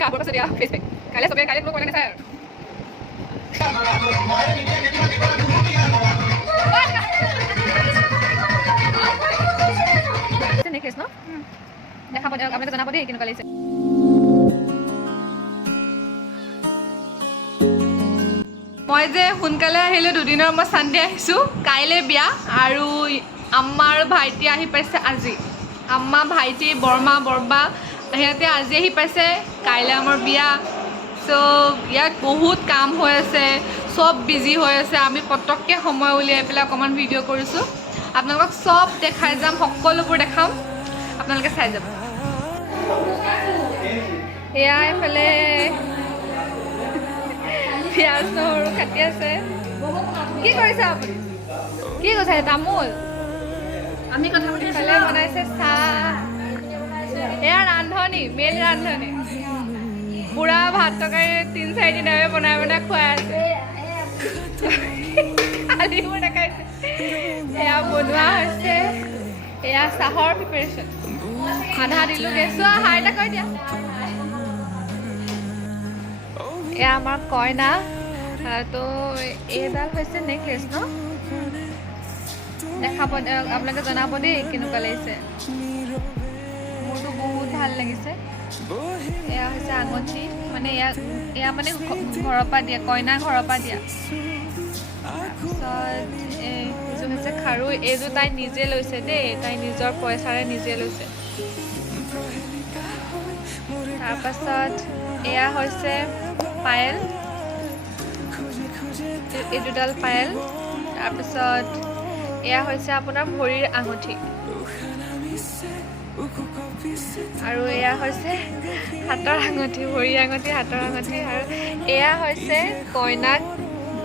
কাপোৰ পাছত দিয়া ফেচ পেক কাইলৈ চবে কাইলৈ কোনো কোৱা নাচায় আৰু নেক্সট ন দেখা পাব আপোনালোকে জনাব দেই কেনেকুৱা লাগিছে মই যে সোনকালে আহিলোঁ দুদিনৰ মই চানডে আহিছোঁ কাইলৈ বিয়া আৰু আম্মা আৰু ভাইটি আহি পাইছে আজি আম্মা ভাইটি বৰমা বৰবা সিহঁতে আজি আহি পাইছে কাইলৈ আমাৰ বিয়া চ' ইয়াত বহুত কাম হৈ আছে চব বিজি হৈ আছে আমি পটককৈ সময় উলিয়াই পেলাই অকণমান ভিডিঅ' কৰিছোঁ আপোনালোকক চব দেখাই যাম সকলোবোৰ দেখাম আপোনালোকে চাই যাব এয়া এইফালে পিঁয়াজ নহৰু কাটি আছে কি কৰিছে আপুনি কি কৈছে তামোল আমি কথা পাতি ফালে বনাইছে চাহ এয়া ৰান্ধনি মেইন ৰান্ধনি পুৰা ভাত তৰকাৰী 3-4 দিনৰে বনাই বনাই খুৱাই আছে আলিবোৰ দেখাইছে এয়া বনোৱা হৈছে এয়া চাহৰ প্ৰিপেৰেশ্যন আধা দিলোঁগৈ চোৱা হাই এটা কৈ দিয়া এয়া আমাৰ কইনা তো এইডাল হৈছে নেকলেছ ন দেখাব আপোনালোকে জনাব দেই কেনেকুৱা লাগিছে মোৰতো বহুত ভাল লাগিছে এয়া হৈছে আঙুঠি মানে এয়া মানে ঘৰৰ পৰা দিয়া কইনা ঘৰৰ পৰা দিয়া তাৰপিছত এইযোৰ হৈছে খাৰু এইযোৰ তাই নিজে লৈছে দেই তাই নিজৰ পইচাৰে নিজে লৈছে তাৰপাছত এয়া হৈছে পায়েল এই দুডাল পায়েল তাৰপিছত এয়া হৈছে আপোনাৰ ভৰিৰ আঙুঠি আৰু এয়া হৈছে হাতৰ আঙুঠি ভৰিৰ আঙুঠি হাতৰ আঙুঠি আৰু এয়া হৈছে কইনাক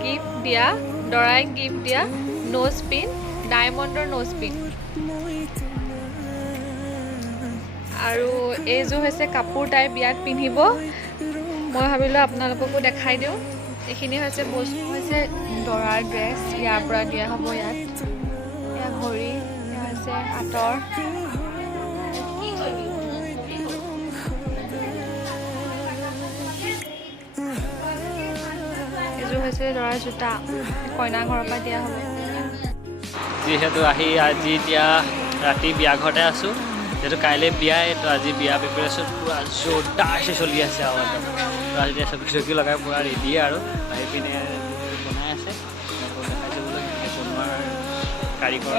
গিফ্ট দিয়া দৰাই গিফ্ট দিয়া নোজ পিন ডায়মণ্ডৰ নোজ পিন আৰু এইযোৰ হৈছে কাপোৰ তাই বিয়াত পিন্ধিব মই ভাবিলোঁ আপোনালোককো দেখাই দিওঁ এইখিনি হৈছে বস্তু হৈছে দৰাৰ ড্ৰেছ ইয়াৰ পৰা দিয়া হ'ব ইয়াত এয়া ঘড়ী এয়া হৈছে আঁতৰ এইযোৰ হৈছে দৰাৰ জোতা কইনা ঘৰৰ পৰা দিয়া হ'ব যিহেতু আহি আজি এতিয়া ৰাতি বিয়া ঘৰতে আছোঁ যেহেতু কাইলৈ বিয়াই তো আজি বিয়া প্ৰিপেৰেশ্যন পূৰা জোৰদাৰছে চলি আছে আৰু আজি এতিয়া চকী চকী লগাই পূৰা ৰেডিয়ে আৰু আহি পিনে বনাই আছে দেখাইছে বোলে বনোৱাৰ কাৰিকৰ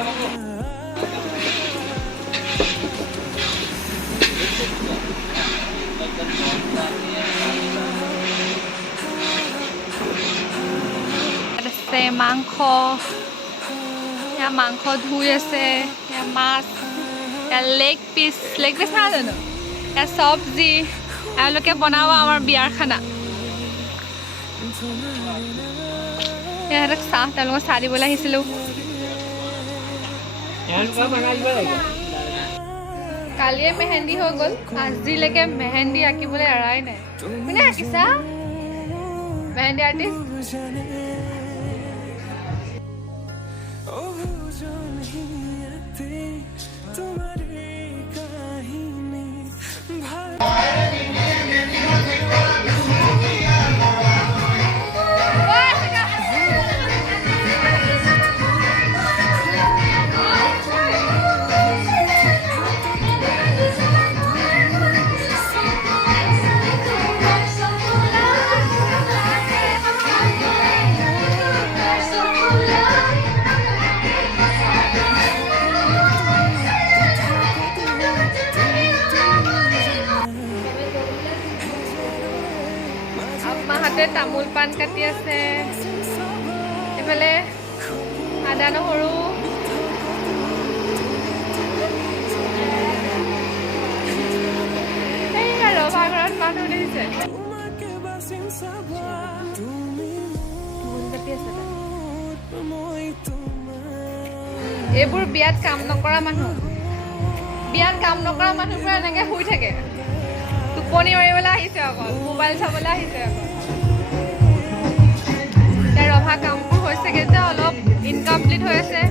আছে মাংস এয়া মাংস ধুই আছে এয়া মাছ এয়া লেগ পিচ নাই জানো এয়া চব্জি এওঁলোকে বনাব আমাৰ বিয়াৰ খানা সিহঁতক চাহ তেওঁলোকক চাহ দিবলৈ আহিছিলোঁ কালিয়ে মেহেন্দি হৈ গ'ল আজিলৈকে মেহেন্দি আঁকিবলৈ এৰাই নাই কোনে আঁকিছা মেহেন্দি আৰ্টিষ্ট মাহঁতে তামোল পাণ কাটি আছে এইফালে আদা নহৰু ৰভা ঘৰত মানুহ দেখিছে এইবোৰ বিয়াত কাম নকৰা মানুহবোৰে এনেকৈ শুই থাকে টোপনি মাৰিবলৈ আহিছে অকল মোবাইল চাবলৈ আহিছে অকল এতিয়া ৰভা কামবোৰ হৈছেগৈ যে অলপ ইনকমপ্লিট হৈ আছে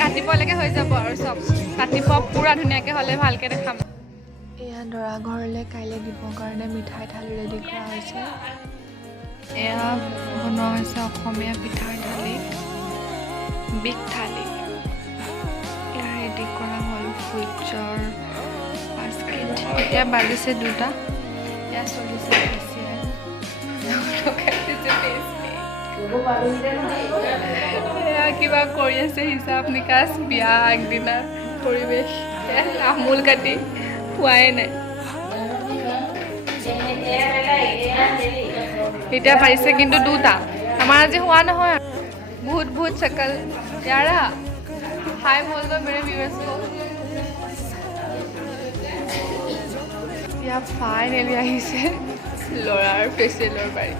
ৰাতিপুৱালৈকে হৈ যাব আৰু চব ৰাতিপুৱা পূৰা ধুনীয়াকৈ হ'লে ভালকৈ দেখাম এয়া দৰা ঘৰলৈ কাইলৈ দিবৰ কাৰণে মিঠাই থালি ৰেডি কৰা হৈছে। এয়া বনোৱা হৈছে অসমীয়া পিঠাৰ থালি, বিগ থালি। এয়া ৰেডি কৰা হ'ল ফুইজৰ বাস্কেট। এতিয়া বাজিছে 2টা। এয়া চলিছে এয়া কিবা কৰি আছে হিচাপ নিকাচ বিয়া আগদিনা পৰিৱেশ। আমুল কাটি খোৱাই নাই। এতিয়া পাৰিছে কিন্তু 2টা। আমাৰ আজি হোৱা নহয়। বহুত বহুত চকল यारा हाय बोल दो मेरे व्यूअर्स को। या फाइनली আহিছে লৰাৰ ফেচিয়েলৰ বাৰী।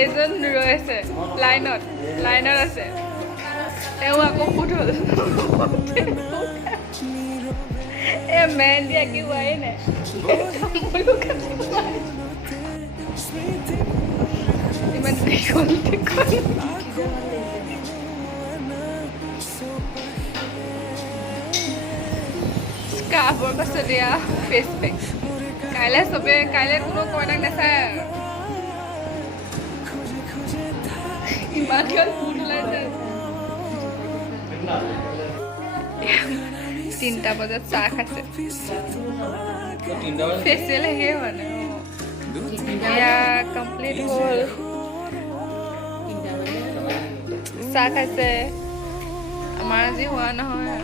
এজন ৰৈ আছে লাইনত আছে। তেওঁ আকৌ ফুট হ'ল এ মেহেন্দি আঁকি হোৱাই নাই। ইমান দীঘল স্কাৰ্ফৰ পাছত এয়া ফেচ পেক। কাইলৈ কোনো কইনাক নাচায়। ইমান কিয় ফুট ওলাইছে। 3টা বজাত চাহ খাইছে। ফেচিয়েল শেষেই হোৱা নাই। এয়া কমপ্লিট হ'ল। চাহ খাইছে। আমাৰ আজি হোৱা নহয়।